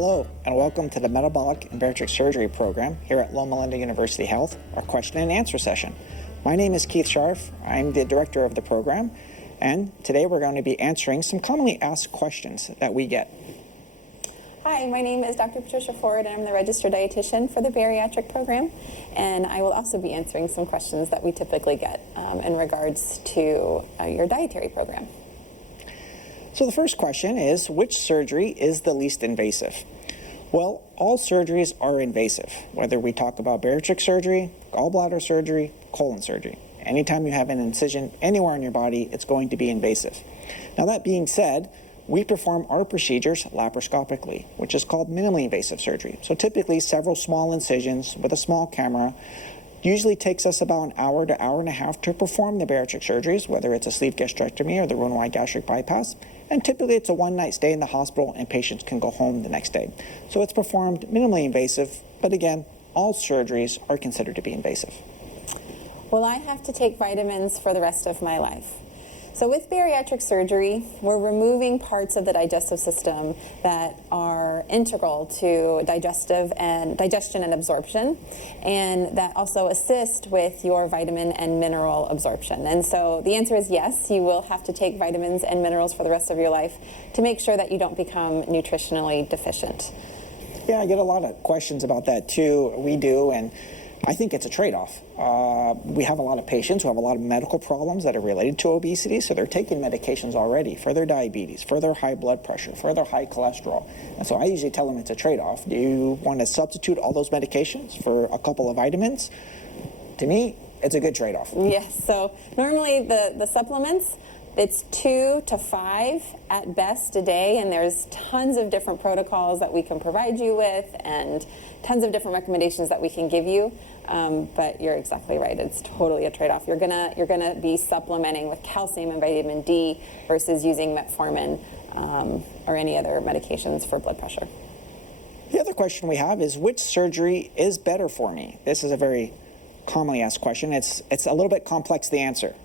Hello, and welcome to the Metabolic and Bariatric Surgery program here at Loma University Health, our question and answer session. My name is Keith Scharf. I'm the director of the program, and today we're going to be answering some commonly asked questions that we get. Hi, my name is Dr. Patricia Ford, and I'm the registered dietitian for the bariatric program, and I will also be answering some questions that we typically get in regards to your dietary program. So the first question is, which surgery is the least invasive? Well, all surgeries are invasive, whether we talk about bariatric surgery, gallbladder surgery, colon surgery. Anytime you have an incision anywhere in your body, it's going to be invasive. Now that being said, we perform our procedures laparoscopically, which is called minimally invasive surgery. So typically several small incisions with a small camera. Usually takes us about an hour to hour and a half to perform the bariatric surgeries, whether it's a sleeve gastrectomy or the Roux-en-Y gastric bypass. And typically it's a one-night stay in the hospital and patients can go home the next day. So it's performed minimally invasive, but again, all surgeries are considered to be invasive. Well, I have to take vitamins for the rest of my life. So with bariatric surgery, we're removing parts of the digestive system that are integral to digestion and absorption, and that also assist with your vitamin and mineral absorption. And so the answer is yes, you will have to take vitamins and minerals for the rest of your life to make sure that you don't become nutritionally deficient. Yeah, I get a lot of questions about that too. We do, and I think it's a trade-off. We have a lot of patients who have a lot of medical problems that are related to obesity, so they're taking medications already for their diabetes, for their high blood pressure, for their high cholesterol. And so I usually tell them it's a trade-off. Do you want to substitute all those medications for a couple of vitamins? To me, it's a good trade-off. Yes, so normally the supplements, it's 2 to 5 at best a day, and there's tons of different protocols that we can provide you with and tons of different recommendations that we can give you. But you're exactly right, it's totally a trade-off. You're gonna be supplementing with calcium and vitamin D versus using metformin or any other medications for blood pressure. The other question we have is, which surgery is better for me? This is a very commonly asked question. It's a little bit complex, the answer.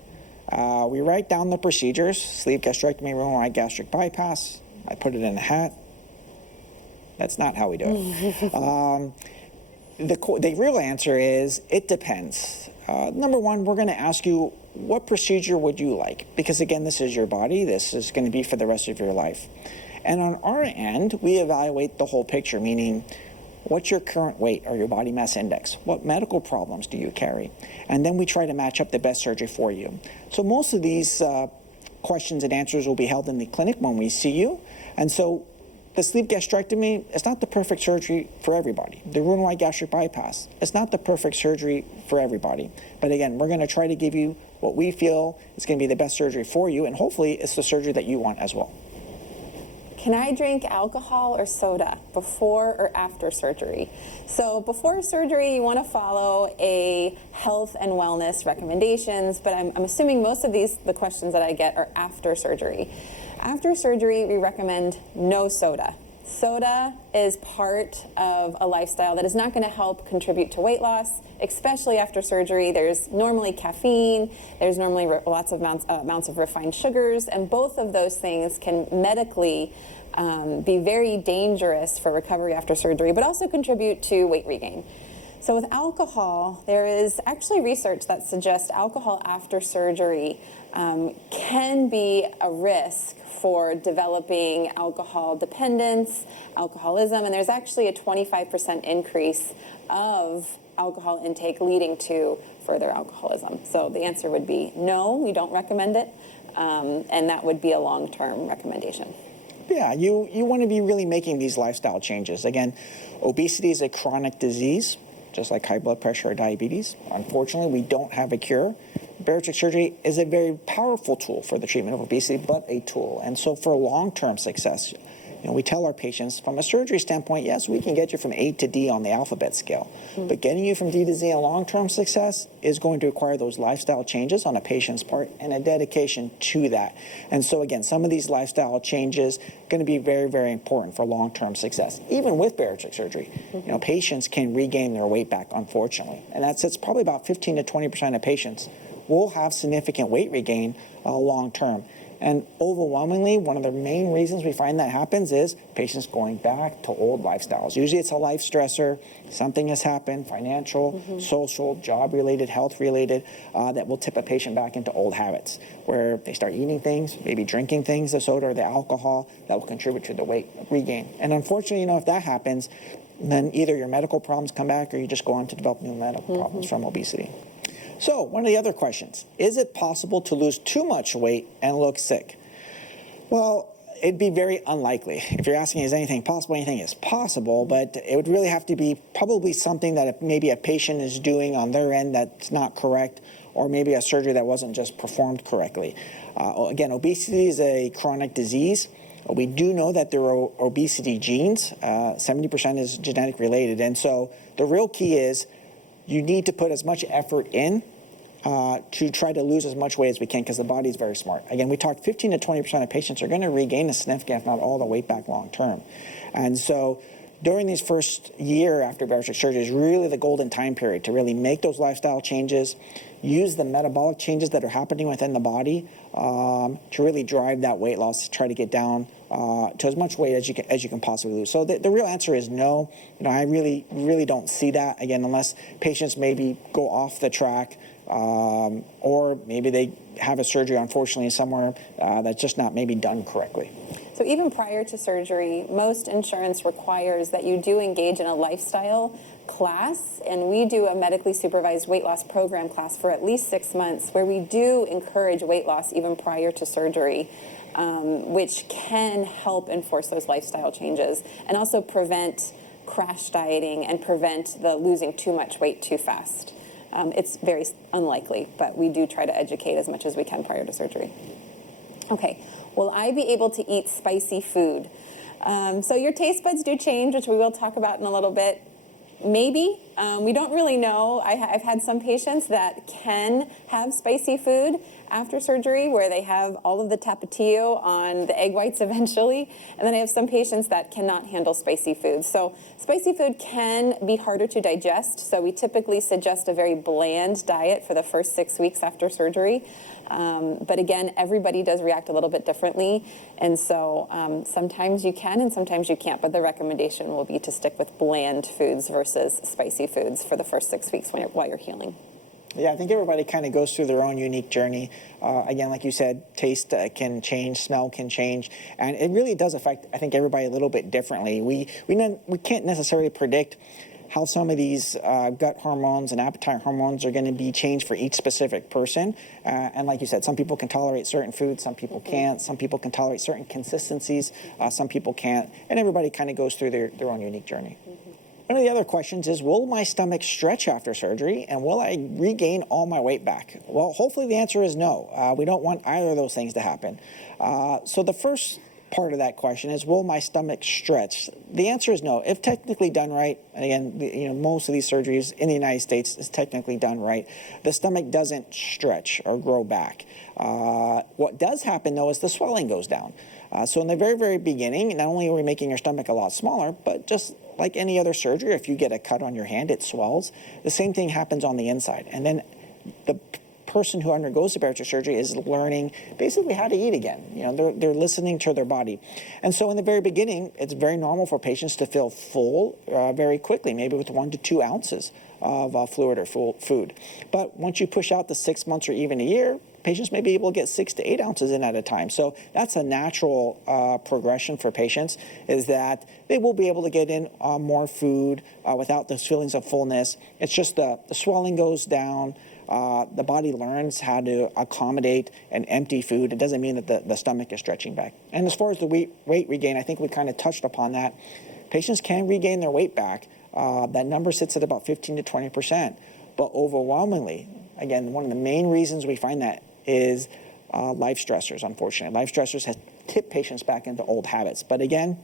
We write down the procedures: sleeve gastrectomy, Roux-en-Y gastric bypass. I put it in a hat. That's not how we do it. The real answer is, it depends. Number one, we're going to ask you, what procedure would you like? Because again, this is your body. This is going to be for the rest of your life. And on our end, we evaluate the whole picture, meaning, what's your current weight or your body mass index? What medical problems do you carry? And then we try to match up the best surgery for you. So most of these questions and answers will be held in the clinic when we see you. And so the sleeve gastrectomy is not the perfect surgery for everybody. The Roux-en-Y gastric bypass is not the perfect surgery for everybody. But again, we're going to try to give you what we feel is going to be the best surgery for you, and hopefully it's the surgery that you want as well. Can I drink alcohol or soda before or after surgery? So before surgery, you want to follow a health and wellness recommendations, but I'm assuming most of the questions that I get are after surgery. After surgery, we recommend no soda. Soda is part of a lifestyle that is not going to help contribute to weight loss, especially after surgery. There's normally caffeine, there's normally lots of amounts of refined sugars, and both of those things can medically be very dangerous for recovery after surgery, but also contribute to weight regain. So with alcohol, there is actually research that suggests alcohol after surgery can be a risk for developing alcohol dependence, alcoholism, and there's actually a 25% increase of alcohol intake leading to further alcoholism. So the answer would be no, we don't recommend it, and that would be a long-term recommendation. Yeah, you want to be really making these lifestyle changes. Again, obesity is a chronic disease, just like high blood pressure or diabetes. Unfortunately, we don't have a cure. Bariatric surgery is a very powerful tool for the treatment of obesity, but a tool. And so for long-term success, we tell our patients, from a surgery standpoint, yes, we can get you from A to D on the alphabet scale, but getting you from D to Z in long-term success is going to require those lifestyle changes on a patient's part and a dedication to that. And so again, some of these lifestyle changes are going to be very, very important for long-term success. Even with bariatric surgery, patients can regain their weight back, unfortunately. And it's probably about 15 to 20% of patients will have significant weight regain long-term. And overwhelmingly, one of the main reasons we find that happens is patients going back to old lifestyles. Usually it's a life stressor, something has happened, financial, social, job-related, health-related, that will tip a patient back into old habits, where they start eating things, maybe drinking things, the soda or the alcohol, that will contribute to the weight regain. And unfortunately, if that happens, then either your medical problems come back or you just go on to develop new medical problems from obesity. So one of the other questions, is it possible to lose too much weight and look sick? Well, it'd be very unlikely. If you're asking is anything possible, anything is possible, but it would really have to be probably something that maybe a patient is doing on their end that's not correct, or maybe a surgery that wasn't just performed correctly. Again, obesity is a chronic disease. We do know that there are obesity genes. 70% is genetic related. And so the real key is you need to put as much effort in to try to lose as much weight as we can, because the body is very smart. Again, we talked 15 to 20% of patients are going to regain a significant, if not all, the weight back long term. And so during these first year after bariatric surgery is really the golden time period to really make those lifestyle changes, use the metabolic changes that are happening within the body to really drive that weight loss, to try to get down to as much weight as you can possibly lose. So the real answer is no. I really don't see that, again, unless patients maybe go off the track, or maybe they have a surgery, unfortunately, somewhere that's just not maybe done correctly. So even prior to surgery, most insurance requires that you do engage in a lifestyle class, and we do a medically supervised weight loss program class for at least 6 months, where we do encourage weight loss even prior to surgery, which can help enforce those lifestyle changes and also prevent crash dieting and prevent the losing too much weight too fast. It's very unlikely, but we do try to educate as much as we can prior to surgery. Okay, will I be able to eat spicy food? So your taste buds do change, which we will talk about in a little bit. Maybe. We don't really know. I've had some patients that can have spicy food after surgery, where they have all of the tapatio on the egg whites eventually. And then I have some patients that cannot handle spicy food. So spicy food can be harder to digest. So we typically suggest a very bland diet for the first 6 weeks after surgery. But again, everybody does react a little bit differently. And so sometimes you can and sometimes you can't. But the recommendation will be to stick with bland foods versus spicy foods for the first 6 weeks while you're healing. Yeah, I think everybody kind of goes through their own unique journey. Again, like you said, taste can change, smell can change, and it really does affect, I think, everybody a little bit differently. We can't necessarily predict how some of these gut hormones and appetite hormones are going to be changed for each specific person. And like you said, some people can tolerate certain foods, some people can't. Some people can tolerate certain consistencies, some people can't. And everybody kind of goes through their own unique journey. One of the other questions is, will my stomach stretch after surgery, and will I regain all my weight back? Well, hopefully the answer is no. We don't want either of those things to happen. So the first part of that question is, will my stomach stretch? The answer is no. If technically done right, and again, most of these surgeries in the United States is technically done right, the stomach doesn't stretch or grow back. What does happen, though, is the swelling goes down. So in the very, very beginning, not only are we making your stomach a lot smaller, but just like any other surgery, if you get a cut on your hand, it swells. The same thing happens on the inside. And then the person who undergoes the bariatric surgery is learning basically how to eat again. They're listening to their body. And so in the very beginning, it's very normal for patients to feel full very quickly, maybe with 1 to 2 ounces of fluid or food. But once you push out to 6 months or even a year, patients may be able to get 6 to 8 ounces in at a time. So that's a natural progression for patients, is that they will be able to get in more food without those feelings of fullness. It's just the swelling goes down. The body learns how to accommodate and empty food. It doesn't mean that the stomach is stretching back. And as far as the weight regain, I think we kind of touched upon that. Patients can regain their weight back. That number sits at about 15 to 20%. But overwhelmingly, again, one of the main reasons we find that is life stressors, unfortunately. Life stressors have tipped patients back into old habits. But again,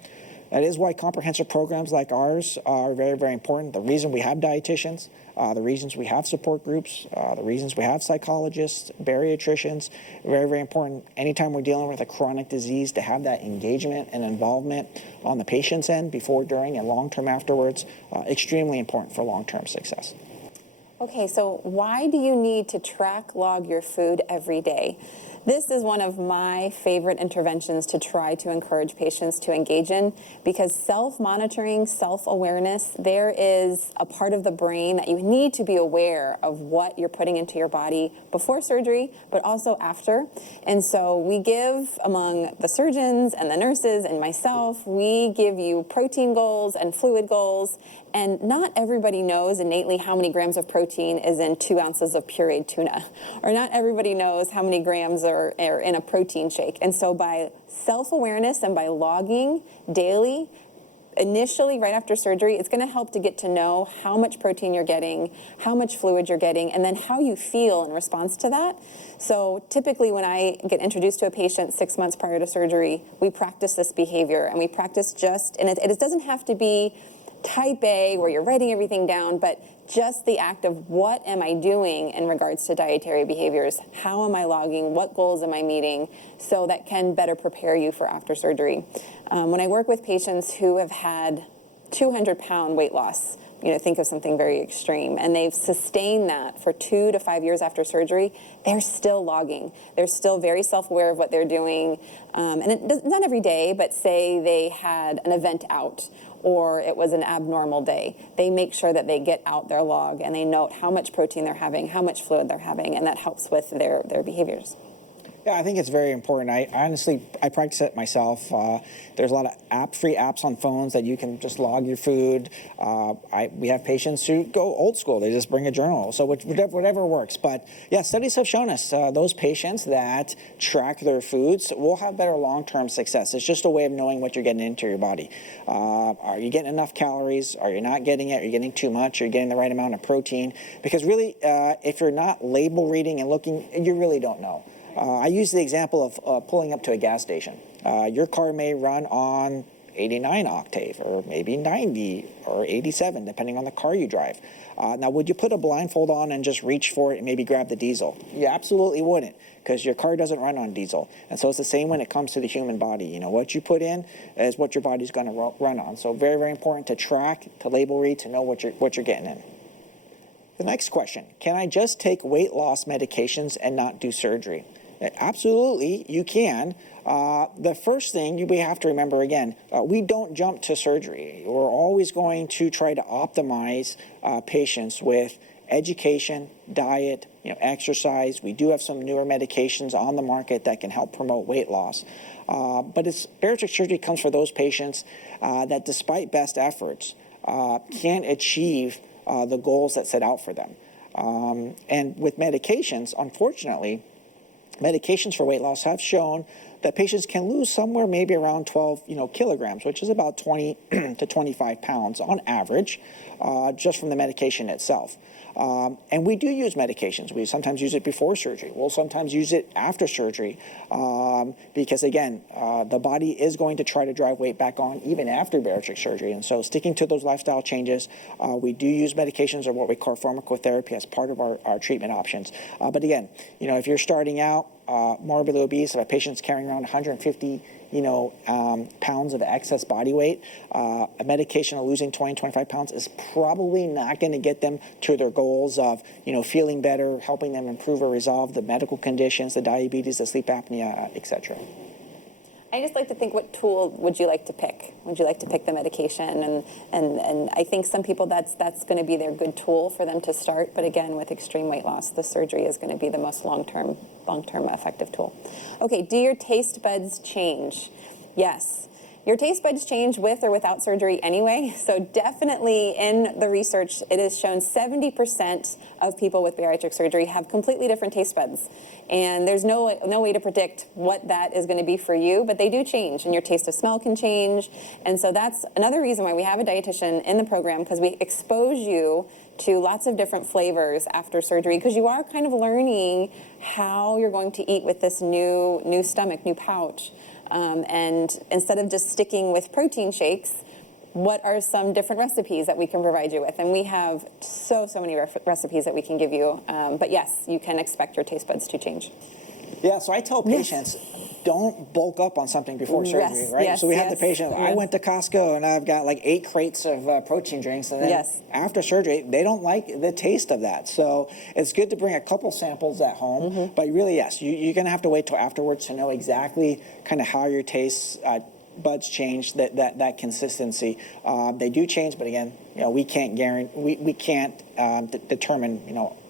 that is why comprehensive programs like ours are very, very important. The reason we have dietitians, the reasons we have support groups, the reasons we have psychologists, bariatricians, very, very important. Anytime we're dealing with a chronic disease, to have that engagement and involvement on the patient's end, before, during, and long-term afterwards, extremely important for long-term success. Okay, so why do you need to track log your food every day? This is one of my favorite interventions to try to encourage patients to engage in, because self-monitoring, self-awareness, there is a part of the brain that you need to be aware of what you're putting into your body before surgery, but also after. And so we give, among the surgeons and the nurses and myself, we give you protein goals and fluid goals. And not everybody knows innately how many grams of protein is in 2 ounces of pureed tuna, or not everybody knows how many grams are in a protein shake. And so by self-awareness and by logging daily, initially right after surgery, it's going to help to get to know how much protein you're getting, how much fluid you're getting, and then how you feel in response to that. So typically when I get introduced to a patient 6 months prior to surgery, we practice this behavior, and we practice and it doesn't have to be type A where you're writing everything down, but just the act of what am I doing in regards to dietary behaviors? How am I logging? What goals am I meeting? So that can better prepare you for after surgery. When I work with patients who have had 200-pound weight loss, think of something very extreme, and they've sustained that for 2 to 5 years after surgery, they're still logging. They're still very self-aware of what they're doing. And not every day, but say they had an event out, or it was an abnormal day. They make sure that they get out their log and they note how much protein they're having, how much fluid they're having, and that helps with their behaviors. Yeah, I think it's very important. I honestly practice it myself. There's a lot of free apps on phones that you can just log your food. We have patients who go old school. They just bring a journal. So whatever works. But yeah, studies have shown us those patients that track their foods will have better long-term success. It's just a way of knowing what you're getting into your body. Are you getting enough calories? Are you not getting it? Are you getting too much? Are you getting the right amount of protein? Because really, if you're not label reading and looking, you really don't know. I use the example of pulling up to a gas station. Your car may run on 89 octave, or maybe 90 or 87, depending on the car you drive. Now, would you put a blindfold on and just reach for it and maybe grab the diesel? You absolutely wouldn't, because your car doesn't run on diesel. And so it's the same when it comes to the human body. What you put in is what your body's going to run on. So very, very important to track, to label read, to know what you're getting in. The next question, can I just take weight loss medications and not do surgery? Absolutely, you can. The first thing we have to remember, again, we don't jump to surgery. We're always going to try to optimize patients with education, diet, exercise. We do have some newer medications on the market that can help promote weight loss. But bariatric surgery comes for those patients that, despite best efforts, can't achieve the goals that set out for them. And with medications, unfortunately, medications for weight loss have shown that patients can lose somewhere maybe around 12 kilograms, which is about 20 to 25 pounds on average, just from the medication itself. And we do use medications. We sometimes use it before surgery. We'll sometimes use it after surgery because, again, the body is going to try to drive weight back on even after bariatric surgery. And so sticking to those lifestyle changes, we do use medications, or what we call pharmacotherapy, as part of our treatment options. But again, if you're starting out morbidly obese, if a patient's carrying around 150 pounds of excess body weight, a medication of losing 20, 25 pounds is probably not going to get them to their goals of, feeling better, helping them improve or resolve the medical conditions, the diabetes, the sleep apnea, etc. I just like to think, what tool would you like to pick? Would you like to pick the medication? And I think some people, that's going to be their good tool for them to start. But again, with extreme weight loss, the surgery is going to be the most long-term effective tool. Okay, do your taste buds change? Yes. Your taste buds change with or without surgery anyway. So definitely in the research, it has shown 70% of people with bariatric surgery have completely different taste buds. And there's no way to predict what that is going to be for you, but they do change, and your taste of smell can change. And so that's another reason why we have a dietitian in the program, because we expose you to lots of different flavors after surgery, because you are kind of learning how you're going to eat with this new stomach, new pouch. And instead of just sticking with protein shakes, what are some different recipes that we can provide you with? And we have so many recipes that we can give you. But yes, you can expect your taste buds to change. Yeah, so I tell patients, don't bulk up on something before Yes, surgery, right? yes, So we have the yes. patient, I went to Costco and I've got like 8 crates of protein drinks, and then Yes. after surgery, they don't like the taste of that. So it's good to bring a couple samples at home, but really, yes, you're gonna have to wait till afterwards to know exactly kind of how your taste buds change, that consistency. They do change, but again, we can't guarantee, we can't determine,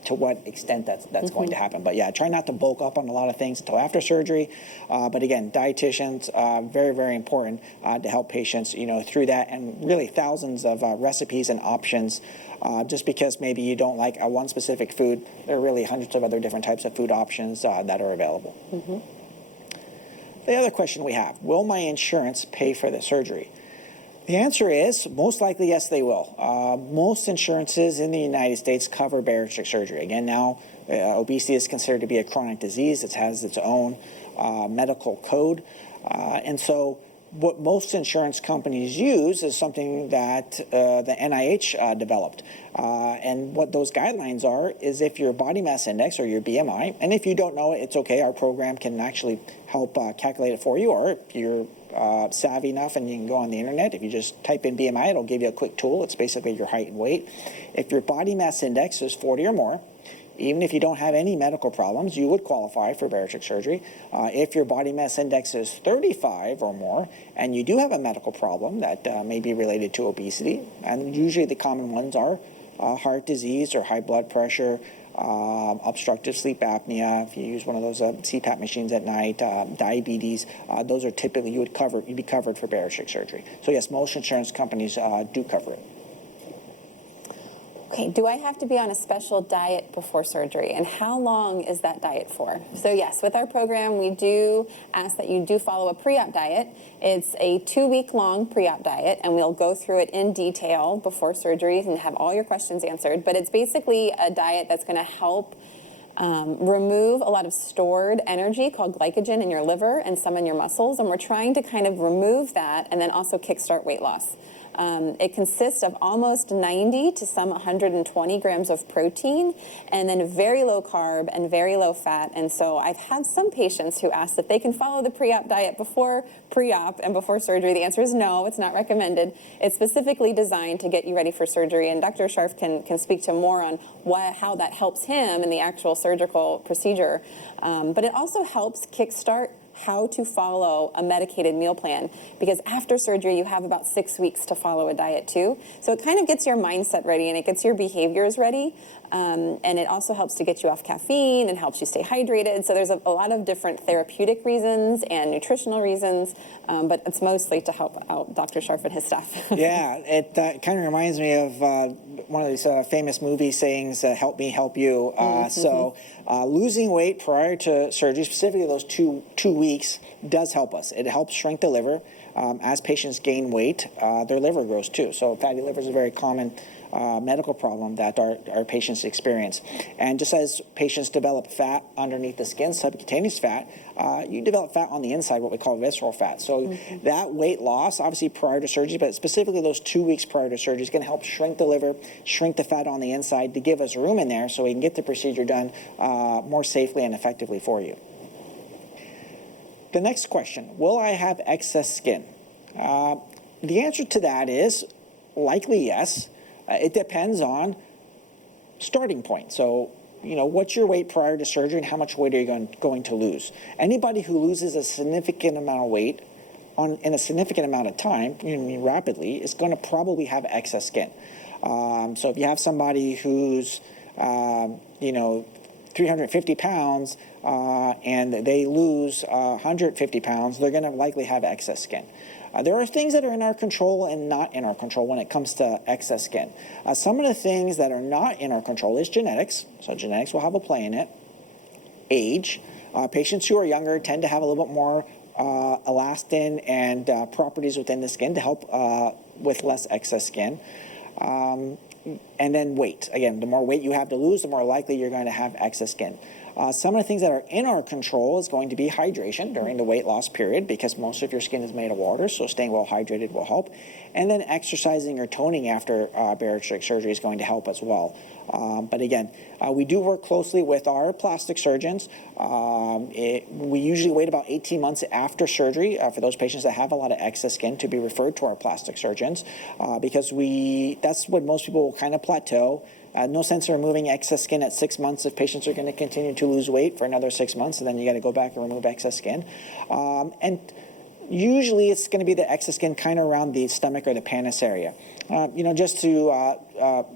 to what extent that's going to happen. But yeah, try not to bulk up on a lot of things until after surgery. But again, dietitians, very, very important to help patients, through that, and really thousands of recipes and options. Just because maybe you don't like one specific food, there are really hundreds of other different types of food options that are available. The other question we have, will my insurance pay for the surgery? The answer is most likely yes, they will. Most insurances in the United States cover bariatric surgery. Again, now obesity is considered to be a chronic disease. It has its own medical code. And so what most insurance companies use is something that the NIH developed. And what those guidelines are is if your body mass index or your BMI, and if you don't know it, it's okay. Our program can actually help calculate it for you, or if you're savvy enough and you can go on the internet, if you just type in BMI, it'll give you a quick tool. It's basically your height and weight. If your body mass index is 40 or more, even if you don't have any medical problems, you would qualify for bariatric surgery. If your body mass index is 35 or more, and you do have a medical problem that may be related to obesity, and usually the common ones are heart disease or high blood pressure, obstructive sleep apnea, if you use one of those CPAP machines at night, diabetes, those are typically you'd be covered for bariatric surgery. So yes, most insurance companies do cover it. Okay, do I have to be on a special diet before surgery, and how long is that diet for? So yes, with our program, we do ask that you do follow a pre-op diet. It's a 2-week-long pre-op diet, and we'll go through it in detail before surgery and have all your questions answered. But it's basically a diet that's going to help remove a lot of stored energy called glycogen in your liver and some in your muscles, and we're trying to kind of remove that and then also kickstart weight loss. It consists of almost 90 to some 120 grams of protein, and then very low carb and very low fat. And so I've had some patients who asked if they can follow the pre-op diet before pre-op and before surgery. The answer is no, it's not recommended. It's specifically designed to get you ready for surgery, and Dr. Scharf can speak to more on how that helps him in the actual surgical procedure. But it also helps kickstart how to follow a medicated meal plan, because after surgery you have about 6 weeks to follow a diet too. So it kind of gets your mindset ready and it gets your behaviors ready, and it also helps to get you off caffeine and helps you stay hydrated. So there's a lot of different therapeutic reasons and nutritional reasons, but it's mostly to help out Dr. Scharf and his staff. Yeah, it kind of reminds me of one of these famous movie sayings, help me help you. So losing weight prior to surgery, specifically those two weeks, does help us. It helps shrink the liver. As patients gain weight, their liver grows too. So fatty liver is a very common medical problem that our patients experience. And just as patients develop fat underneath the skin, subcutaneous fat, you develop fat on the inside, what we call visceral fat. So that weight loss, obviously prior to surgery, but specifically those 2 weeks prior to surgery, is going to help shrink the liver, shrink the fat on the inside to give us room in there so we can get the procedure done more safely and effectively for you. The next question, will I have excess skin? The answer to that is likely yes. It depends on starting point. So, what's your weight prior to surgery and how much weight are you going to lose? Anybody who loses a significant amount of weight in a significant amount of time, rapidly, is going to probably have excess skin. So if you have somebody who's, 350 pounds and they lose 150 pounds, they're going to likely have excess skin. There are things that are in our control and not in our control when it comes to excess skin. Some of the things that are not in our control is genetics. So genetics will have a play in it. Age. Patients who are younger tend to have a little bit more elastin and properties within the skin to help with less excess skin. And then weight. Again, the more weight you have to lose, the more likely you're going to have excess skin. Some of the things that are in our control is going to be hydration during the weight loss period, because most of your skin is made of water, so staying well hydrated will help. And then exercising or toning after bariatric surgery is going to help as well. But again, we do work closely with our plastic surgeons. We usually wait about 18 months after surgery for those patients that have a lot of excess skin to be referred to our plastic surgeons, because that's when most people will kind of plateau. No sense in removing excess skin at 6 months if patients are going to continue to lose weight for another 6 months, and then you got to go back and remove excess skin. And usually it's going to be the excess skin kind of around the stomach or the pannus area. Just to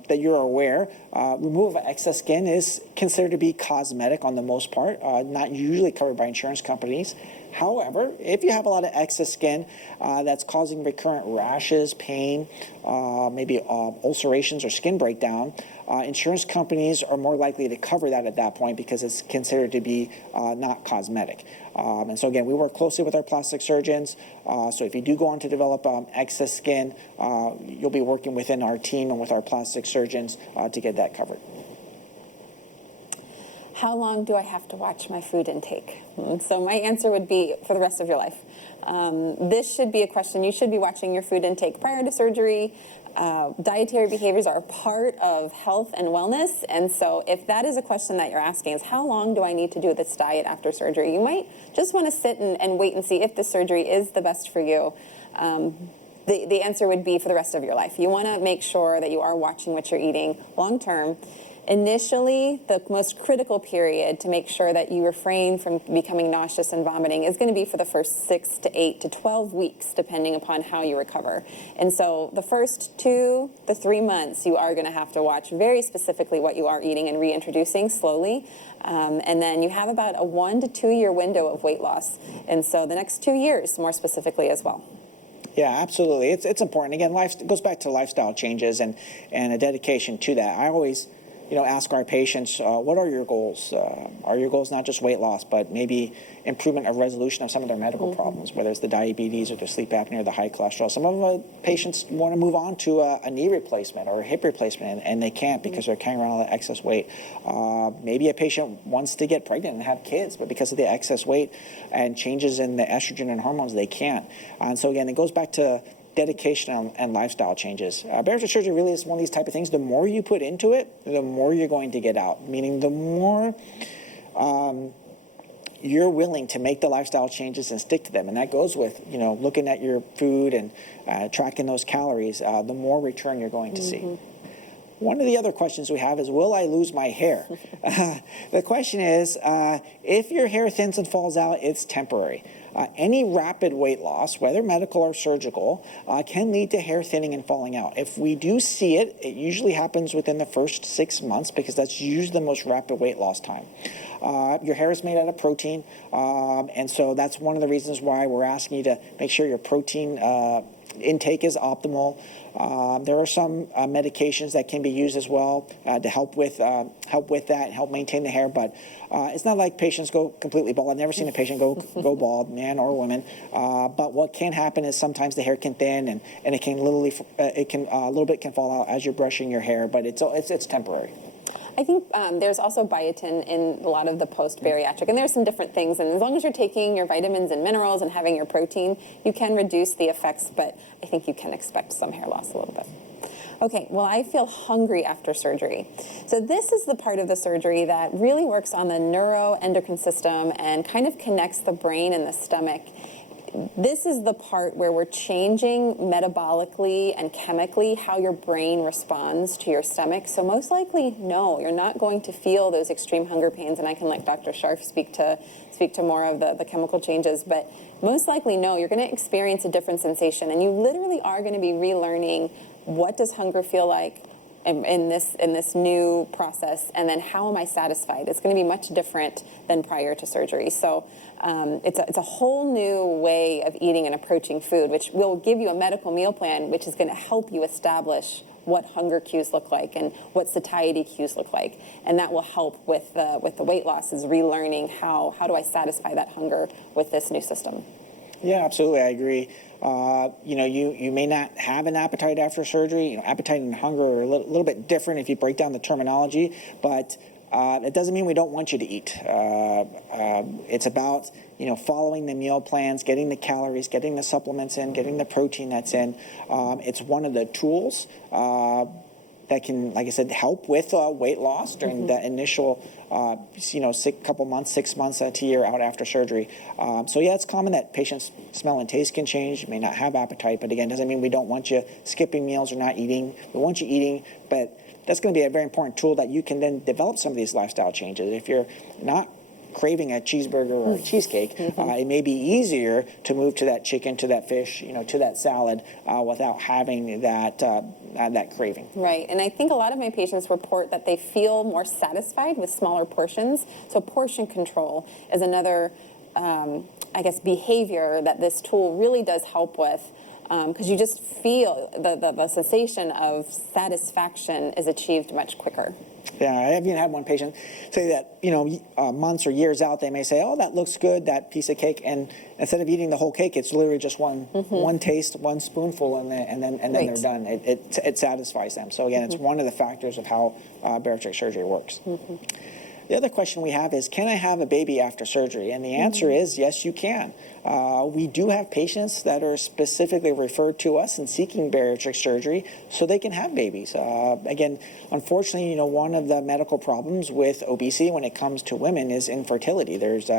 that you're aware, removal of excess skin is considered to be cosmetic on the most part, not usually covered by insurance companies. However, if you have a lot of excess skin that's causing recurrent rashes, pain, maybe ulcerations or skin breakdown, insurance companies are more likely to cover that at that point because it's considered to be not cosmetic. And so again, we work closely with our plastic surgeons. So if you do go on to develop excess skin, you'll be working within our team and with our plastic surgeons to get that covered. How long do I have to watch my food intake? So my answer would be for the rest of your life. This should be a question. You should be watching your food intake prior to surgery. Dietary behaviors are a part of health and wellness. And so if that is a question that you're asking is how long do I need to do this diet after surgery? You might just want to sit and wait and see if the surgery is the best for you. The answer would be for the rest of your life. You want to make sure that you are watching what you're eating long term. Initially, the most critical period to make sure that you refrain from becoming nauseous and vomiting is going to be for the first 6 to 8 to 12 weeks, depending upon how you recover. And so the first 2 to 3 months, you are going to have to watch very specifically what you are eating and reintroducing slowly. And then you have about a 1 to 2 year window of weight loss. And so the next 2 years, more specifically as well. Yeah, absolutely. It's important. Again, it goes back to lifestyle changes and a dedication to that. I always ask our patients, what are your goals? Are your goals not just weight loss, but maybe improvement of resolution of some of their medical problems, whether it's the diabetes or the sleep apnea or the high cholesterol? Some of my patients want to move on to a knee replacement or a hip replacement, and they can't because they're carrying around all that excess weight. Maybe a patient wants to get pregnant and have kids, but because of the excess weight and changes in the estrogen and hormones, they can't. And so again, it goes back to dedication and lifestyle changes. Bariatric surgery really is one of these type of things. The more you put into it, the more you're going to get out. Meaning the more you're willing to make the lifestyle changes and stick to them. And that goes with, looking at your food and tracking those calories, the more return you're going to see. One of the other questions we have is, will I lose my hair? The question is, if your hair thins and falls out, it's temporary. Any rapid weight loss, whether medical or surgical, can lead to hair thinning and falling out. If we do see it, it usually happens within the first 6 months because that's usually the most rapid weight loss time. Your hair is made out of protein, and so that's one of the reasons why we're asking you to make sure your protein intake is optimal. There are some medications that can be used as well to help with that and help maintain the hair, but it's not like patients go completely bald. I've never seen a patient go bald, man or woman. But what can happen is sometimes the hair can thin and it can literally a little bit can fall out as you're brushing your hair, but it's temporary. I think there's also biotin in a lot of the post-bariatric, and there's some different things. And as long as you're taking your vitamins and minerals and having your protein, you can reduce the effects, but I think you can expect some hair loss a little bit. Okay, well, I feel hungry after surgery. So this is the part of the surgery that really works on the neuroendocrine system and kind of connects the brain and the stomach. This is the part where we're changing metabolically and chemically how your brain responds to your stomach. So most likely, no, you're not going to feel those extreme hunger pains. And I can let Dr. Scharf speak to more of the chemical changes. But most likely, no, you're going to experience a different sensation. And you literally are going to be relearning what does hunger feel like in this new process, and then how am I satisfied? It's going to be much different than prior to surgery. So it's a whole new way of eating and approaching food, which will give you a medical meal plan, which is going to help you establish what hunger cues look like and what satiety cues look like, and that will help with the weight loss. Is relearning how do I satisfy that hunger with this new system. Yeah, absolutely, I agree. You may not have an appetite after surgery. Appetite and hunger are a little bit different if you break down the terminology, but It doesn't mean we don't want you to eat. It's about following the meal plans, getting the calories, getting the supplements in, getting the protein that's in. It's one of the tools that can, like I said, help with weight loss during the initial, couple months, 6 months to a year out after surgery. So yeah, it's common that patients' smell and taste can change. You may not have appetite, but again, doesn't mean we don't want you skipping meals or not eating. We want you eating, but that's going to be a very important tool that you can then develop some of these lifestyle changes. If you're not craving a cheeseburger or a cheesecake, it may be easier to move to that chicken, to that fish, to that salad without having that craving. Right, and I think a lot of my patients report that they feel more satisfied with smaller portions. So portion control is another, behavior that this tool really does help with. Because you just feel the sensation of satisfaction is achieved much quicker. Yeah, I even had one patient say that, months or years out, they may say, oh, that looks good, that piece of cake. And instead of eating the whole cake, it's literally just one taste, one spoonful, and then Right. they're done. It satisfies them. So again, it's one of the factors of how bariatric surgery works. The other question we have is, can I have a baby after surgery? And the answer is, yes, you can. We do have patients that are specifically referred to us and seeking bariatric surgery so they can have babies. Again, unfortunately, one of the medical problems with obesity when it comes to women is infertility. There's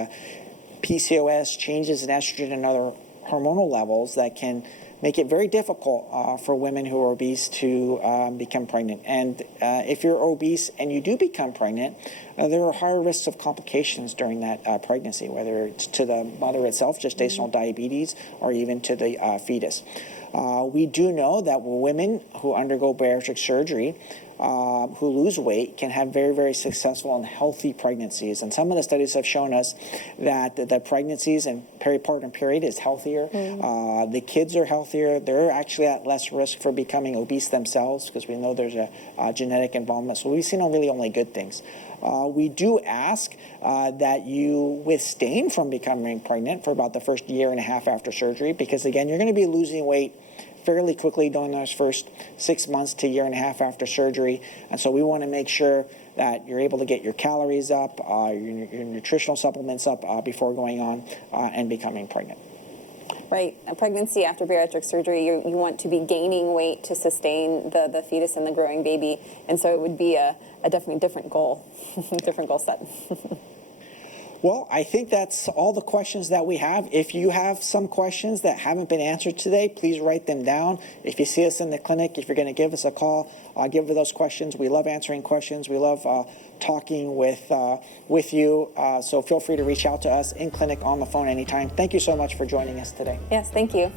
PCOS, changes in estrogen and other hormonal levels that can make it very difficult for women who are obese to become pregnant. And if you're obese and you do become pregnant, there are higher risks of complications during that pregnancy, whether it's to the mother itself, gestational diabetes, or even to the fetus. We do know that women who undergo bariatric surgery who lose weight can have very, very successful and healthy pregnancies. And some of the studies have shown us that the pregnancies and peripartum period is healthier. The kids are healthier. They're actually at less risk for becoming obese themselves because we know there's a genetic involvement. So we've seen really only good things. We do ask that you abstain from becoming pregnant for about the first year and a half after surgery because, again, you're going to be losing weight fairly quickly during those first 6 months to a year and a half after surgery. And so we want to make sure that you're able to get your calories up, your nutritional supplements up before going on and becoming pregnant. Right. A pregnancy after bariatric surgery, you want to be gaining weight to sustain the fetus and the growing baby. And so it would be a definitely different goal, different goal set. Well, I think that's all the questions that we have. If you have some questions that haven't been answered today, please write them down. If you see us in the clinic, if you're going to give us a call, give us those questions. We love answering questions. We love talking with you. So feel free to reach out to us in clinic, on the phone, anytime. Thank you so much for joining us today. Yes, thank you.